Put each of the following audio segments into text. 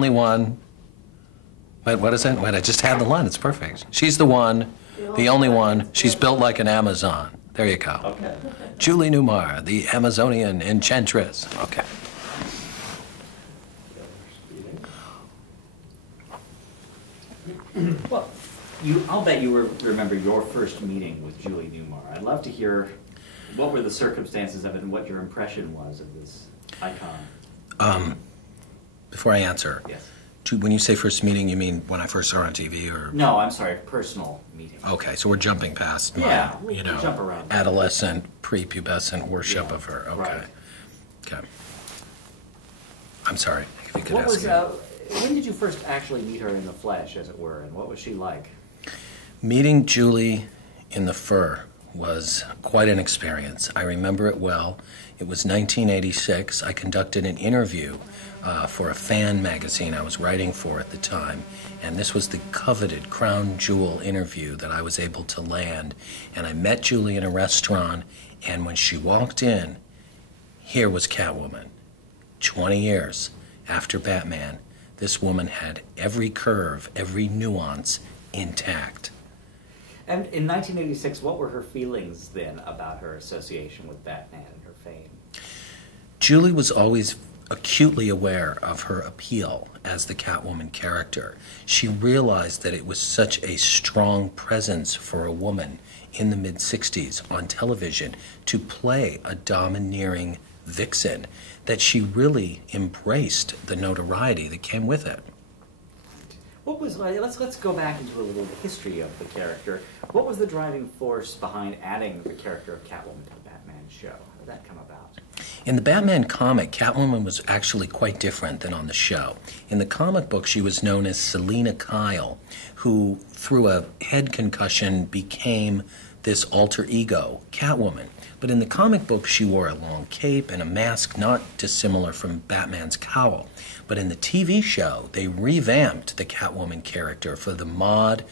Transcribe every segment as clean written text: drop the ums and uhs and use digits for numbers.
only one. Wait, what is it? Wait, I just had the line. It's perfect. She's the one, the only one. She's built like an Amazon. There you go. Okay. Julie Newmar, the Amazonian enchantress. Okay. Well, I'll bet you remember your first meeting with Julie Newmar. I'd love to hear what were the circumstances of it and what your impression was of this icon. Before I answer, yes. When you say first meeting, you mean when I first saw her on TV, or? No, I'm sorry, personal meeting. Okay, so we're jumping past my, jump around. adolescent, prepubescent worship of her. Okay. Right. Okay. I'm sorry, if you could What ask was, again. when did you first actually meet her in the flesh, as it were, and what was she like? Meeting Julie in the fur was quite an experience. I remember it well. It was 1986. I conducted an interview for a fan magazine I was writing for at the time, and this was the coveted crown jewel interview that I was able to land. And I met Julie in a restaurant, and when she walked in, here was Catwoman. 20 years after Batman, this woman had every curve, every nuance intact. And in 1986, what were her feelings then about her association with Batman and her fame? Julie was always acutely aware of her appeal as the Catwoman character. She realized that it was such a strong presence for a woman in the mid-60s on television to play a domineering vixen that she really embraced the notoriety that came with it. What was, let's go back into a little history of the character. What was the driving force behind adding the character of Catwoman to the Batman show? How did that come about? In the Batman comic, Catwoman was actually quite different than on the show. In the comic book, she was known as Selina Kyle, who, through a head concussion, became this alter ego, Catwoman. But in the comic book, she wore a long cape and a mask not dissimilar from Batman's cowl. But in the TV show, they revamped the Catwoman character for the mod.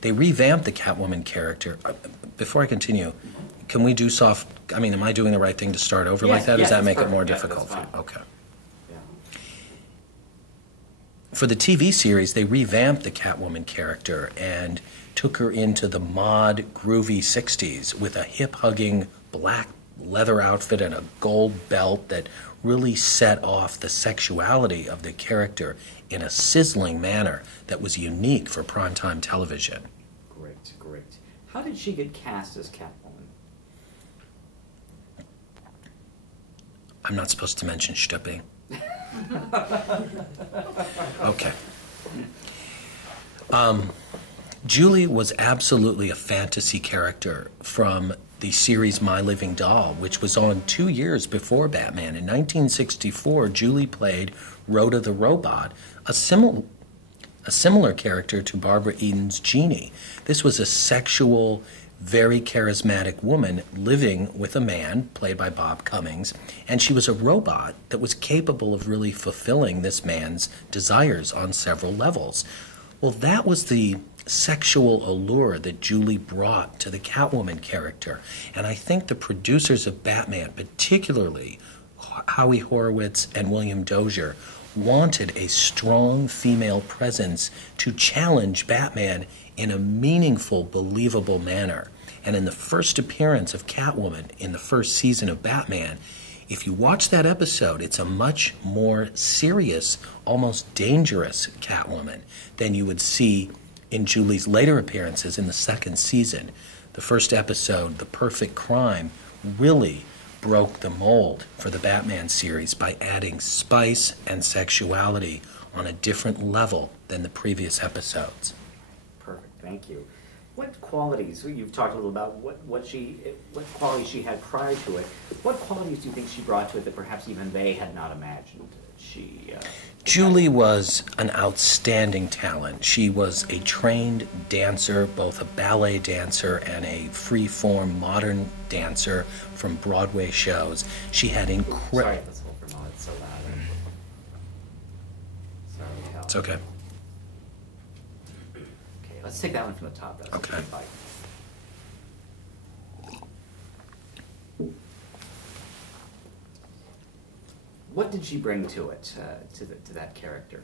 They revamped the Catwoman character. Before I continue, can we do soft... I mean, am I doing the right thing to start over like that? Does that make it more difficult for you? Okay. Yeah. For the TV series, they revamped the Catwoman character and took her into the mod groovy 60s with a hip-hugging black leather outfit and a gold belt that really set off the sexuality of the character in a sizzling manner that was unique for primetime television. Great, great. How did she get cast as Catwoman? I'm not supposed to mention Stubby. Okay. Julie was absolutely a fantasy character from the series My Living Doll, which was on 2 years before Batman. In 1964, Julie played Rhoda the Robot, a similar character to Barbara Eden's Jeannie. This was a sexual, very charismatic woman living with a man, played by Bob Cummings, and she was a robot that was capable of really fulfilling this man's desires on several levels. Well, that was the sexual allure that Julie brought to the Catwoman character. And I think the producers of Batman, particularly Howie Horowitz and William Dozier, wanted a strong female presence to challenge Batman in a meaningful, believable manner. And in the first appearance of Catwoman in the first season of Batman, if you watch that episode, it's a much more serious, almost dangerous Catwoman than you would see in Julie's later appearances in the second season. The first episode, The Perfect Crime, really broke the mold for the Batman series by adding spice and sexuality on a different level than the previous episodes. Perfect, thank you. What qualities, you've talked a little about what qualities she had prior to it. What qualities do you think she brought to it that perhaps even they had not imagined Julie was an outstanding talent. She was a trained dancer, both a ballet dancer and a free-form modern dancer from Broadway shows. She had incredible... Sorry, let's hold for a moment, it's so loud. Sorry, Hal. It's okay. Okay, let's take that one from the top. That's okay. What did she bring to it, to that character?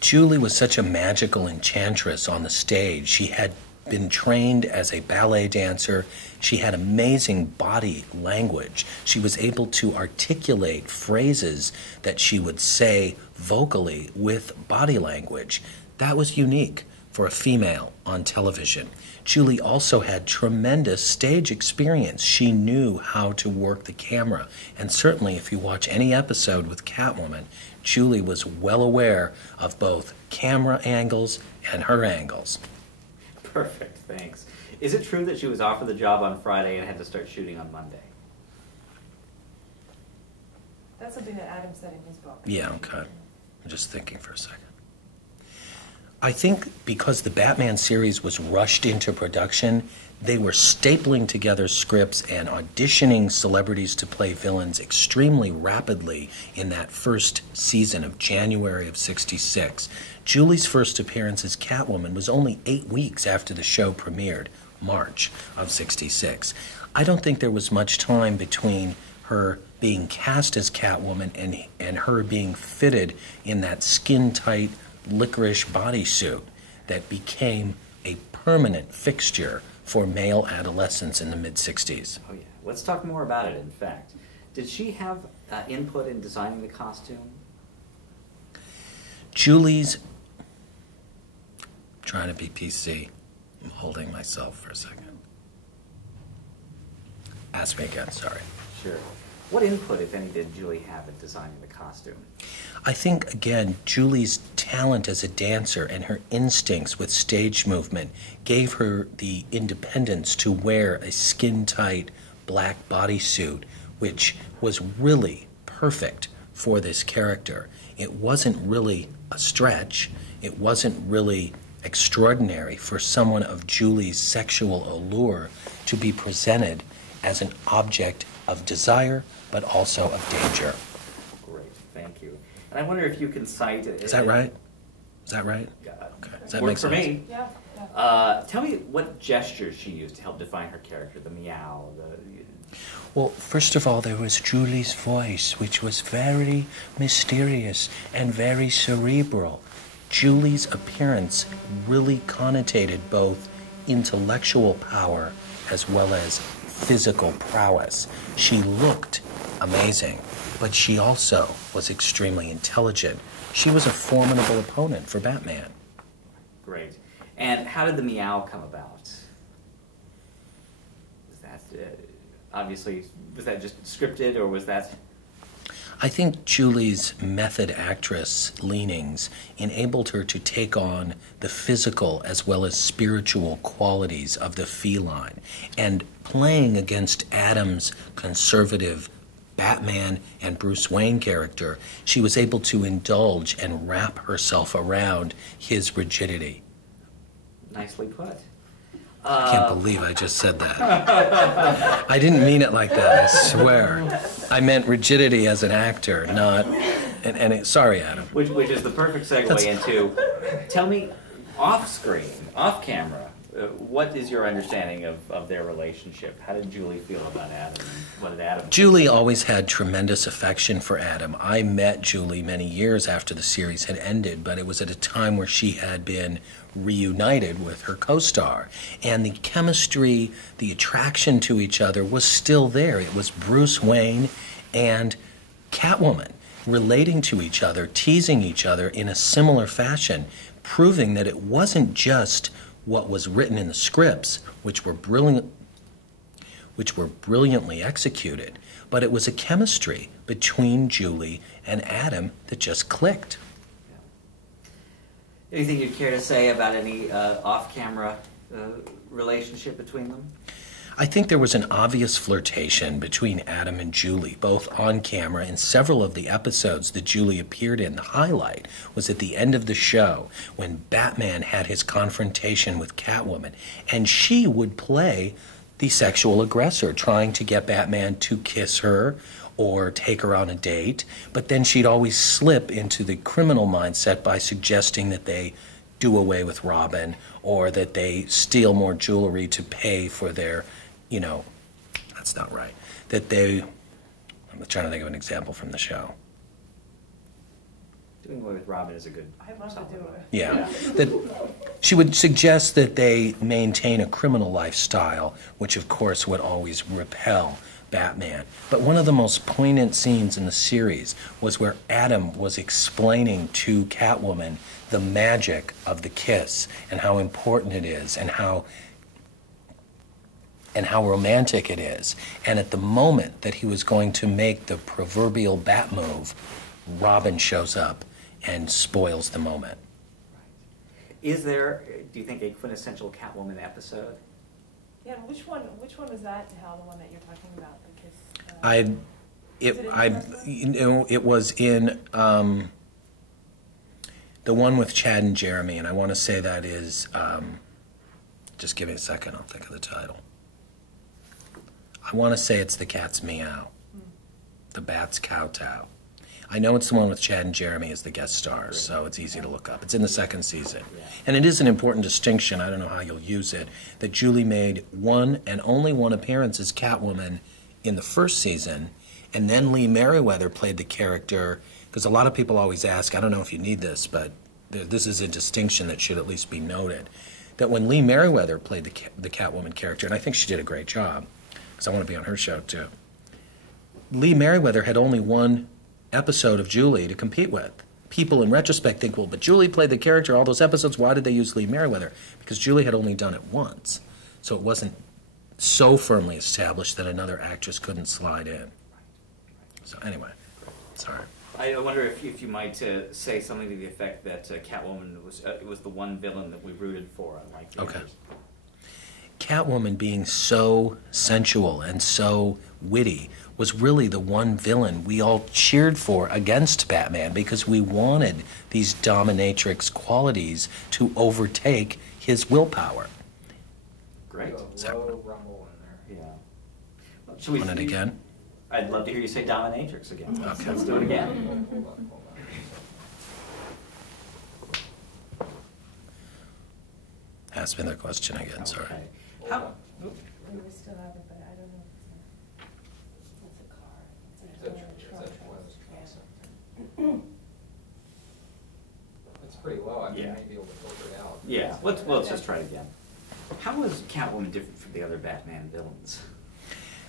Julie was such a magical enchantress on the stage. She had been trained as a ballet dancer. She had amazing body language. She was able to articulate phrases that she would say vocally with body language. That was unique for a female on television. Julie also had tremendous stage experience. She knew how to work the camera. And certainly if you watch any episode with Catwoman, Julie was well aware of both camera angles and her angles. Perfect, thanks. Is it true that she was offered the job on Friday and had to start shooting on Monday? That's something that Adam said in his book. Yeah, okay. I'm just thinking for a second. I think because the Batman series was rushed into production, they were stapling together scripts and auditioning celebrities to play villains extremely rapidly in that first season of January of '66. Julie's first appearance as Catwoman was only 8 weeks after the show premiered, March of '66. I don't think there was much time between her being cast as Catwoman and her being fitted in that skin-tight licorice bodysuit that became a permanent fixture for male adolescents in the mid-'60s. Oh yeah, let's talk more about it, in fact. Did she have input in designing the costume? Julie's, trying to be PC, I'm holding myself for a second. Ask me again, sorry. Sure. What input, if any, did Julie have in designing the costume? I think, again, Julie's talent as a dancer and her instincts with stage movement gave her the independence to wear a skin-tight black bodysuit, which was really perfect for this character. It wasn't really a stretch. It wasn't really extraordinary for someone of Julie's sexual allure to be presented as an object of desire, but also of danger. Great, thank you. And I wonder if you can cite... Is that right? Is that right? Yeah. Okay. Does that Worked make for sense? me. Yeah. Tell me what gestures she used to help define her character, the meow, the... Well, first of all, there was Julie's voice, which was very mysterious and very cerebral. Julie's appearance really connotated both intellectual power as well as physical prowess. She looked amazing, but she also was extremely intelligent. She was a formidable opponent for Batman. Great. And how did the meow come about? Was that, obviously, was that just scripted, or was that... I think Julie's method actress leanings enabled her to take on the physical as well as spiritual qualities of the feline. And playing against Adam's conservative Batman and Bruce Wayne character, she was able to indulge and wrap herself around his rigidity. Nicely put. I can't believe I just said that. I didn't mean it like that, I swear. I meant rigidity as an actor, not... sorry, Adam. Which is the perfect segue into... Tell me, off-screen, off-camera, what is your understanding of their relationship? How did Julie feel about Adam? What did Adam... Julie always had tremendous affection for Adam. I met Julie many years after the series had ended, but it was at a time where she had been reunited with her co-star. And the chemistry, the attraction to each other was still there. It was Bruce Wayne and Catwoman relating to each other, teasing each other in a similar fashion, proving that it wasn't just what was written in the scripts, which were brilliantly executed, but it was a chemistry between Julie and Adam that just clicked. Anything you'd care to say about any off-camera relationship between them? I think there was an obvious flirtation between Adam and Julie, both on camera. In several of the episodes that Julie appeared in, the highlight was at the end of the show when Batman had his confrontation with Catwoman, and she would play the sexual aggressor, trying to get Batman to kiss her or take her on a date, but then she'd always slip into the criminal mindset by suggesting that they do away with Robin or that they steal more jewelry to pay for their, that's not right, that they, I'm trying to think of an example from the show. Doing away with Robin is a good. I'd love to do it. Yeah, that she would suggest that they maintain a criminal lifestyle, which of course would always repel Batman. But one of the most poignant scenes in the series was where Adam was explaining to Catwoman the magic of the kiss and how important it is and how romantic it is. And at the moment that he was going to make the proverbial bat move, Robin shows up and spoils the moment. Is there, do you think, a quintessential Catwoman episode? Yeah, and which one was that, Hal, the one that you're talking about? Because, it was in the one with Chad and Jeremy, and I want to say that is, just give me a second, I'll think of the title. I want to say it's The Cat's Meow, The Bat's Kowtow. I know it's the one with Chad and Jeremy as the guest stars, so it's easy to look up. It's in the second season. And it is an important distinction, I don't know how you'll use it, that Julie made one and only one appearance as Catwoman in the first season, and then Lee Merriweather played the character, because a lot of people always ask, I don't know if you need this, but this is a distinction that should at least be noted, that when Lee Merriweather played the Catwoman character, and I think she did a great job, because I want to be on her show too, Lee Merriweather had only one episode of Julie to compete with. People in retrospect think, well, but Julie played the character all those episodes, why did they use Lee Merriweather? Because Julie had only done it once. So it wasn't so firmly established that another actress couldn't slide in. So anyway, sorry. I wonder if you might say something to the effect that Catwoman was the one villain that we rooted for, unlike the others. Catwoman being so sensual and so witty was really the one villain we all cheered for against Batman, because we wanted these dominatrix qualities to overtake his willpower. Great. Low rumble in there. Yeah. Well, should we Want it again? I'd love to hear you say dominatrix again. Okay. Let's do it again. Hold on. Ask me that question again, sorry. Okay. How? we still have it, but I don't know if it's a car. It's pretty low. I mean, Yeah. you may be able to filter it out. Yeah. Let's just try it again. How is Catwoman different from the other Batman villains?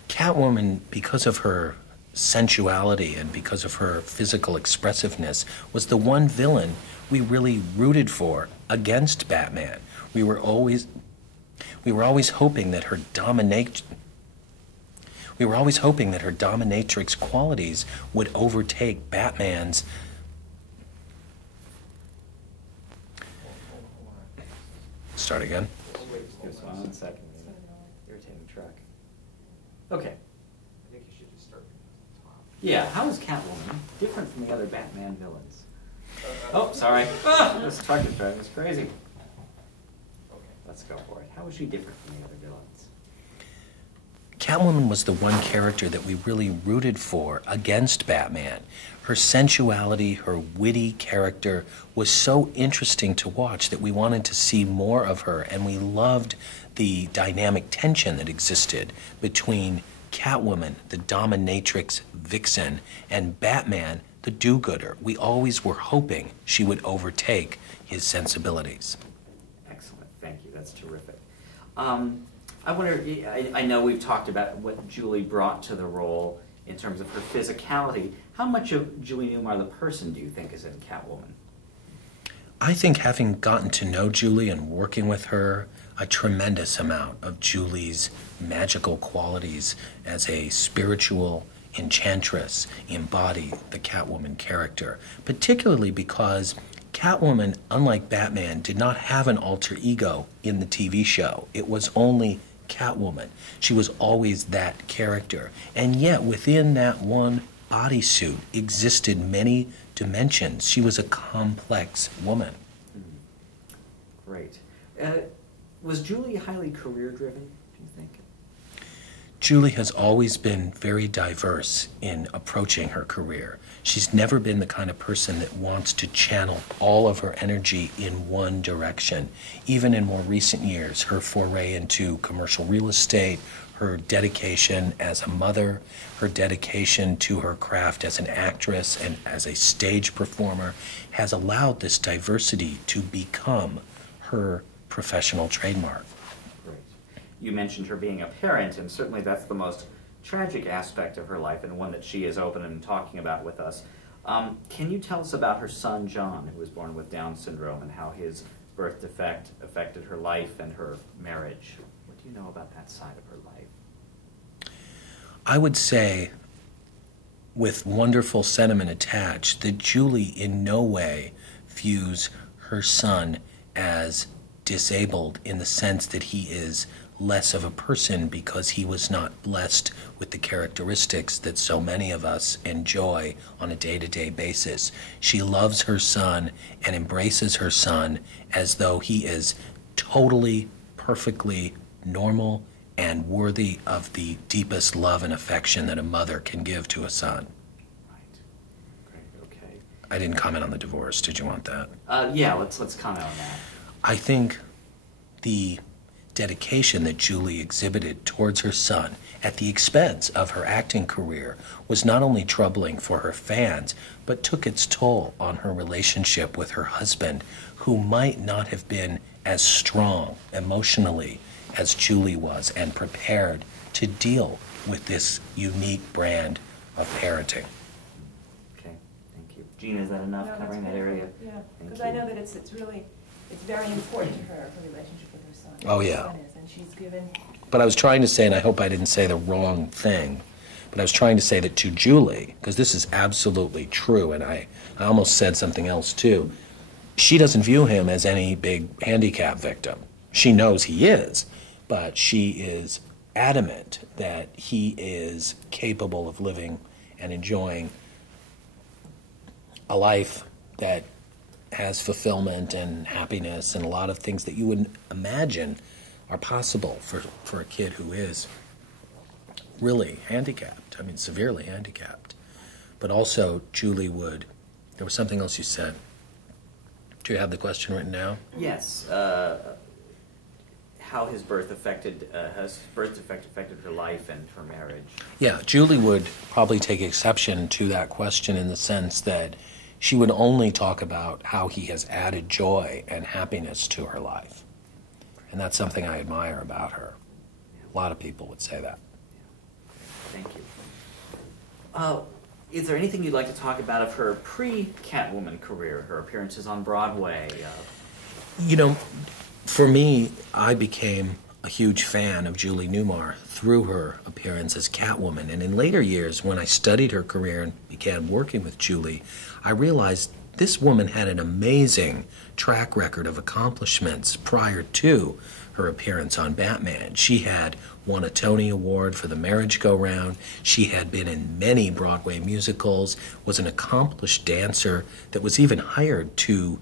Catwoman, because of her sensuality and because of her physical expressiveness, was the one villain we really rooted for against Batman. We were always hoping that her dominatrix qualities would overtake Batman's. Start again. Give us 1 second. Irritating truck. Okay. I think you should just start from the top. Yeah. How is Catwoman different from the other Batman villains? Oh, sorry. Ah, this truck is driving us crazy. Okay. Let's go for it. How is she different from the other villains? Catwoman was the one character that we really rooted for against Batman. Her sensuality, her witty character was so interesting to watch that we wanted to see more of her, and we loved the dynamic tension that existed between Catwoman, the dominatrix vixen, and Batman, the do-gooder. We always were hoping she would overtake his sensibilities. Excellent. Thank you. That's terrific. I wonder, I know we've talked about what Julie brought to the role in terms of her physicality. How much of Julie Newmar, the person, do you think is in Catwoman? I think, having gotten to know Julie and working with her, a tremendous amount of Julie's magical qualities as a spiritual enchantress embody the Catwoman character, particularly because Catwoman, unlike Batman, did not have an alter ego in the TV show. It was only Catwoman. She was always that character. And yet, within that one bodysuit existed many dimensions. She was a complex woman. Great. Was Julie highly career-driven, do you think? Julie has always been very diverse in approaching her career. She's never been the kind of person that wants to channel all of her energy in one direction. Even in more recent years, her foray into commercial real estate, her dedication as a mother, her dedication to her craft as an actress and as a stage performer has allowed this diversity to become her professional trademark. Great. You mentioned her being a parent, and certainly that's the most tragic aspect of her life and one that she is open and talking about with us. Can you tell us about her son, John, who was born with Down syndrome, and how his birth defect affected her life and her marriage? What do you know about that side of her life? I would say, with wonderful sentiment attached, that Julie in no way views her son as disabled in the sense that he is less of a person because he was not blessed with the characteristics that so many of us enjoy on a day-to-day basis. She loves her son and embraces her son as though he is totally, perfectly normal and worthy of the deepest love and affection that a mother can give to a son. Right. Great. Okay. I didn't comment on the divorce. Did you want that? Yeah. Let's comment on that. I think the dedication that Julie exhibited towards her son at the expense of her acting career was not only troubling for her fans, but took its toll on her relationship with her husband, who might not have been as strong emotionally as Julie was and prepared to deal with this unique brand of parenting. Okay, thank you. Gina, is that enough No, that's covering that great. area? Yeah, Thank because you. I know that it's very important to her relationship with her son. Oh, yeah. Her son is, and she's given. But I was trying to say, and I hope I didn't say the wrong thing, but I was trying to say that to Julie, because this is absolutely true, and I almost said something else too, she doesn't view him as any big handicap victim. She knows he is, but she is adamant that he is capable of living and enjoying a life that has fulfillment and happiness and a lot of things that you would imagine are possible for a kid who is really handicapped, I mean severely handicapped. But also Julie would, there was something else you said. Do you have the question written down? Yes. How his birth affected her life and her marriage. Yeah, Julie would probably take exception to that question in the sense that she would only talk about how he has added joy and happiness to her life. And that's something I admire about her. A lot of people would say that. Thank you. Is there anything you'd like to talk about of her pre-Catwoman career, her appearances on Broadway? You know, for me, I became a huge fan of Julie Newmar through her appearance as Catwoman. And in later years, when I studied her career and began working with Julie, I realized this woman had an amazing track record of accomplishments prior to her appearance on Batman. She had won a Tony Award for The Marriage Go-Round. She had been in many Broadway musicals, was an accomplished dancer that was even hired to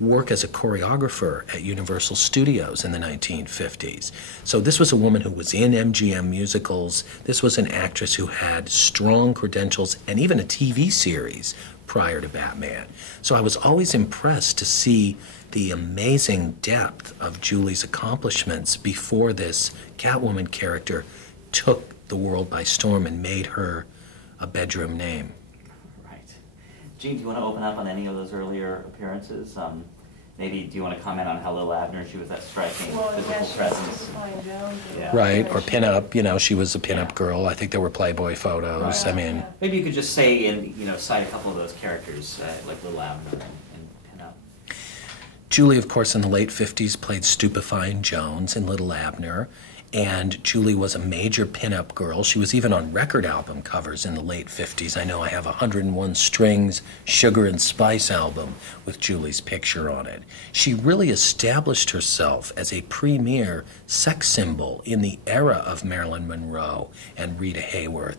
work as a choreographer at Universal Studios in the 1950s. So this was a woman who was in MGM musicals. This was an actress who had strong credentials and even a TV series prior to Batman. So I was always impressed to see the amazing depth of Julie's accomplishments before this Catwoman character took the world by storm and made her a bedroom name. Right. Gene, do you want to open up on any of those earlier appearances? Maybe do you want to comment on how Lil Abner, she was that striking physical presence? Yeah. Right, or pinup, you know, she was a pinup girl. I think there were Playboy photos. Right. I mean, Maybe you could just say and cite a couple of those characters like Lil Abner and pinup. Julie, of course, in the late 50s played Stupefying Jones in Little Abner, and Julie was a major pinup girl. She was even on record album covers in the late 50s. I know I have a 101 Strings Sugar and Spice album with Julie's picture on it. She really established herself as a premier sex symbol in the era of Marilyn Monroe and Rita Hayworth,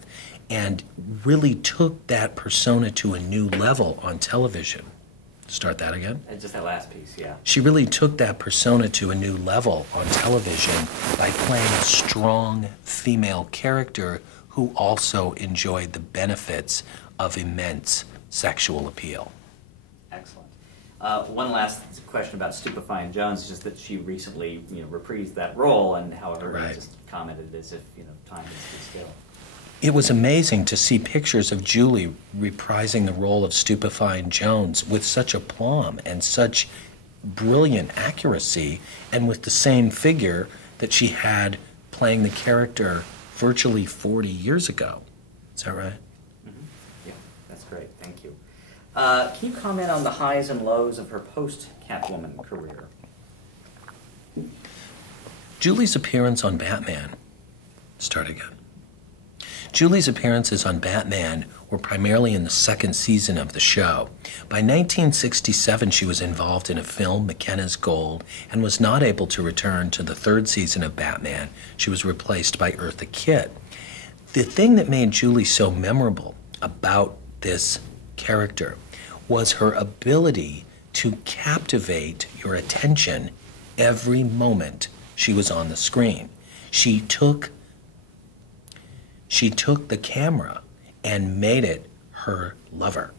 and really took that persona to a new level on television. Start that again? Just that last piece, yeah. She really took that persona to a new level on television by playing a strong female character who also enjoyed the benefits of immense sexual appeal. Excellent. One last question about Stupefying Jones is just that she recently, reprised that role, and however, Right. just commented as if, time is still. It was amazing to see pictures of Julie reprising the role of Stupefying Jones with such aplomb and such brilliant accuracy, and with the same figure that she had playing the character virtually 40 years ago. Is that right? Mm-hmm. Yeah, that's great. Thank you. Can you comment on the highs and lows of her post-Catwoman career? Julie's appearance on Batman. Start again. Julie's appearances on Batman were primarily in the second season of the show. By 1967, she was involved in a film, McKenna's Gold, and was not able to return to the third season of Batman. She was replaced by Eartha Kitt. The thing that made Julie so memorable about this character was her ability to captivate your attention every moment she was on the screen. She took the camera and made it her lover.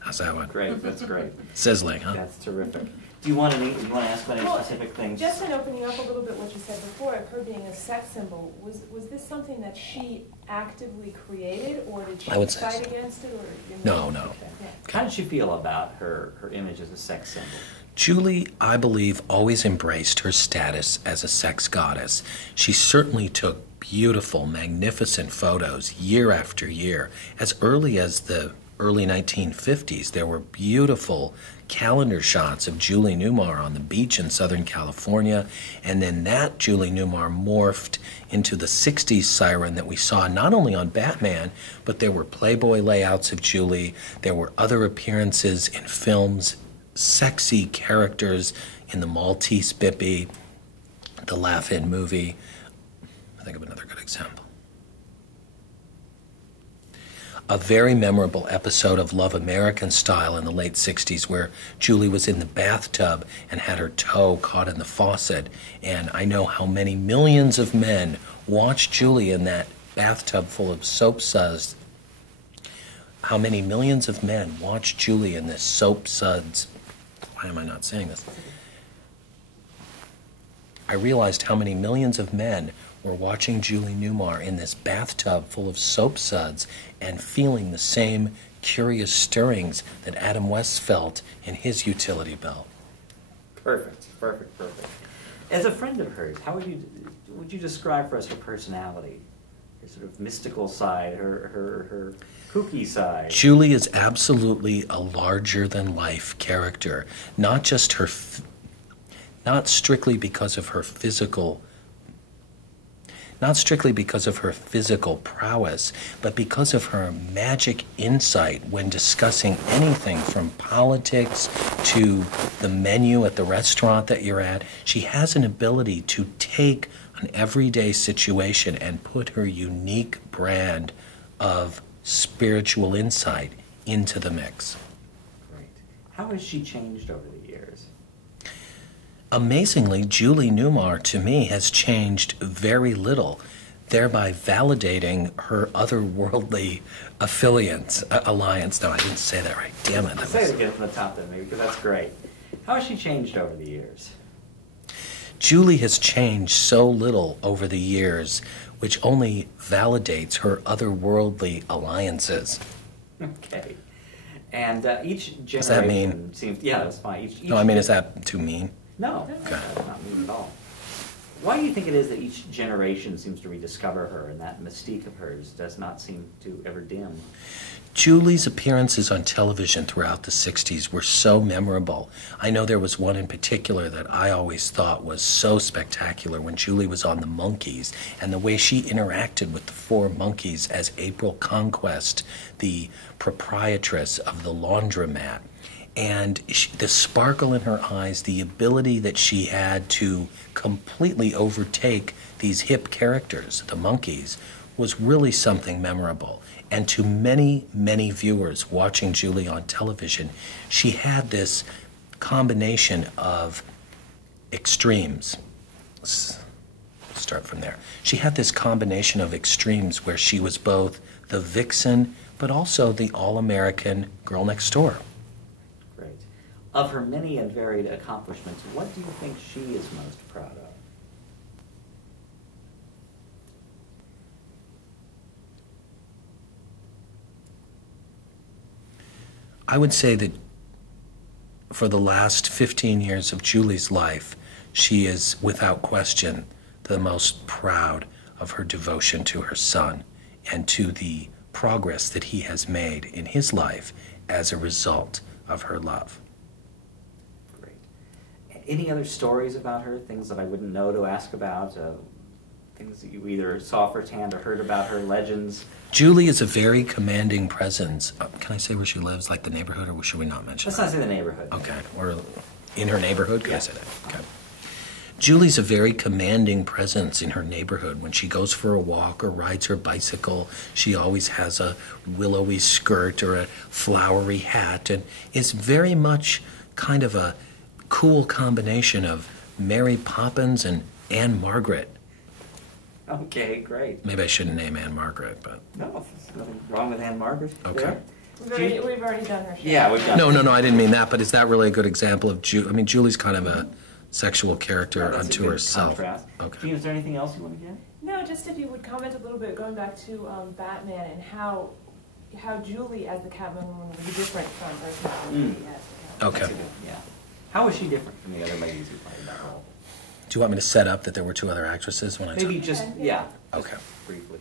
How's that one? Great, that's great. Sizzling, huh? That's terrific. Do you want to ask about any Well, specific things? Just in opening up a little bit what you said before, of her being a sex symbol, was this something that she actively created, or did she I would say fight so. against it? Or No. Okay, yeah. How did she feel about her image as a sex symbol? Julie, I believe, always embraced her status as a sex goddess. She certainly took beautiful, magnificent photos year after year. As early as the early 1950s, there were beautiful calendar shots of Julie Newmar on the beach in Southern California, and then that Julie Newmar morphed into the 60s siren that we saw not only on Batman, but there were Playboy layouts of Julie, there were other appearances in films, sexy characters in the Maltese Bippy, the Laugh-In movie. I think of another good example. A very memorable episode of Love American Style in the late 60s where Julie was in the bathtub and had her toe caught in the faucet. And I know how many millions of men watched Julie in that bathtub full of soap suds. How many millions of men watched Julie in this soap suds. Why am I not saying this? I realized how many millions of men were watching Julie Newmar in this bathtub full of soap suds and feeling the same curious stirrings that Adam West felt in his utility belt. Perfect. As a friend of hers, how would you describe for us her personality? Her sort of mystical side, her kooky side? Julie is absolutely a larger-than-life character, not just not strictly because of her physical prowess, but because of her magic insight when discussing anything from politics to the menu at the restaurant that you're at. She has an ability to take an everyday situation and put her unique brand of spiritual insight into the mix. Great. How has she changed over the years? Amazingly, Julie Newmar, to me, has changed very little, thereby validating her otherworldly alliance. No, I didn't say that right. Damn it. Say it again from the top then, maybe, because that's great. How has she changed over the years? Julie has changed so little over the years, which only validates her otherworldly alliances. Okay. And each generation Does that mean? seems... Yeah, that's fine. No, I mean, is that too mean? No, Okay. that's not mean at all. Why do you think it is that each generation seems to rediscover her and that mystique of hers does not seem to ever dim? Julie's appearances on television throughout the 60s were so memorable. I know there was one in particular that I always thought was so spectacular when Julie was on the Monkees, and the way she interacted with the four monkeys as April Conquest, the proprietress of the laundromat. And the sparkle in her eyes, the ability that she had to completely overtake these hip characters, the monkeys, was really something memorable. And to many, many viewers watching Julie on television, she had this combination of extremes. Start from there. She had this combination of extremes where she was both the vixen, but also the all-American girl next door. Great. Of her many and varied accomplishments, what do you think she is most proud of? I would say that for the last 15 years of Julie's life, she is, without question, the most proud of her devotion to her son and to the progress that he has made in his life as a result of her love. Great. Any other stories about her, things that I wouldn't know to ask about, things that you either saw firsthand or heard about her, legends? Julie is a very commanding presence. Can I say where she lives, like the neighborhood, or should we not mention Let's that? not say the neighborhood. Okay, or in her neighborhood, can I Yeah. say that? Okay. Julie's a very commanding presence in her neighborhood. When she goes for a walk or rides her bicycle, she always has a willowy skirt or a flowery hat, and is very much kind of a cool combination of Mary Poppins and Anne Margaret. Okay, great. Maybe I shouldn't name Anne Margaret, but... No, there's nothing wrong with Anne Margaret. Okay. There. We've already done her show. Yeah, we've done No, I didn't mean that, but is that really a good example of Julie's kind of a sexual character Yeah, that's a unto good herself. contrast. Okay. Gene, is there anything else you want to get? No, just if you would comment a little bit, going back to Batman and how Julie as the Catwoman would be different from Earth Movie as the Catwoman. Okay. That's a good, yeah. How is she different from the other ladies who played that role? Do you want me to set up that there were two other actresses when I Maybe talk? just, yeah. just Okay. briefly.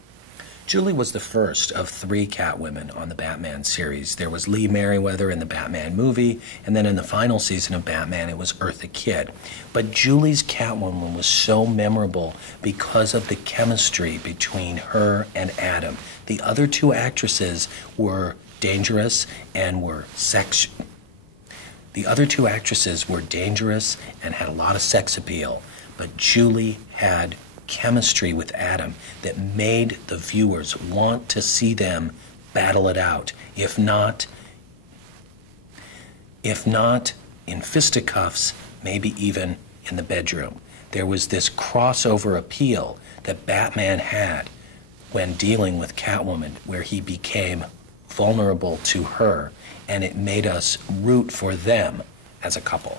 Julie was the first of 3 Catwomen on the Batman series. There was Lee Merriweather in the Batman movie, and then in the final season of Batman, it was Eartha Kitt. But Julie's Catwoman was so memorable because of the chemistry between her and Adam. The other 2 actresses were dangerous and were The other 2 actresses were dangerous and had a lot of sex appeal, but Julie had chemistry with Adam that made the viewers want to see them battle it out. If not in fisticuffs, maybe even in the bedroom. There was this crossover appeal that Batman had when dealing with Catwoman, where he became vulnerable to her, and it made us root for them as a couple.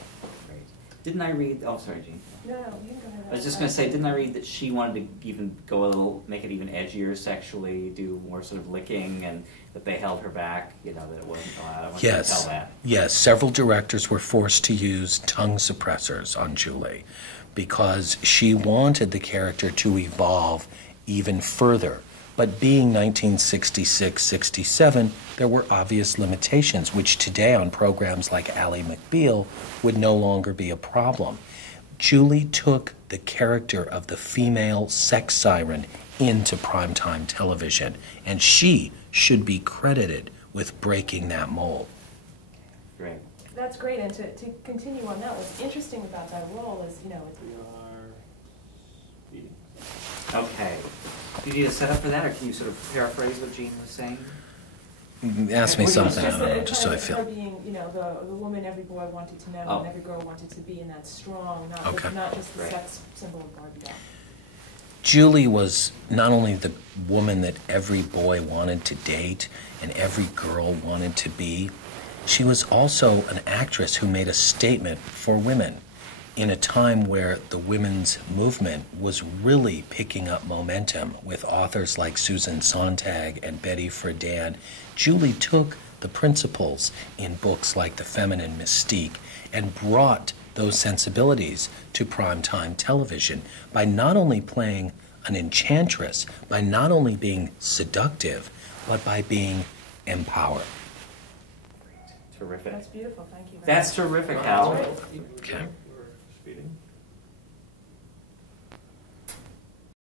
Great. Didn't I read, oh, sorry, Gene. No, you can go ahead. I was just going to say, didn't I read that she wanted to even go a little, make it even edgier sexually, do more sort of licking, and that they held her back, that it wasn't allowed? I want you to tell that. Yes, several directors were forced to use tongue suppressors on Julie because she wanted the character to evolve even further. But being 1966-67, there were obvious limitations, which today on programs like Ally McBeal would no longer be a problem. Julie took the character of the female sex siren into primetime television, and she should be credited with breaking that mold. Great. That's great, and to continue on that, what's interesting about that role is, We are speeding. Okay. Do you need a setup for that, or can you sort of paraphrase what Gene was saying? Ask me What do you something, I want don't to know, just so I her feel. being, the woman every boy wanted to know Oh. and every girl wanted to be, and that's strong, not Okay. just the Right. sex symbol of Barbie doll. Julie was not only the woman that every boy wanted to date and every girl wanted to be, she was also an actress who made a statement for women. In a time where the women's movement was really picking up momentum with authors like Susan Sontag and Betty Friedan, Julie took the principles in books like The Feminine Mystique and brought those sensibilities to primetime television by not only playing an enchantress, by not only being seductive, but by being empowered. Terrific. That's beautiful, thank you. That's terrific, Hal. That's Okay. We're speeding.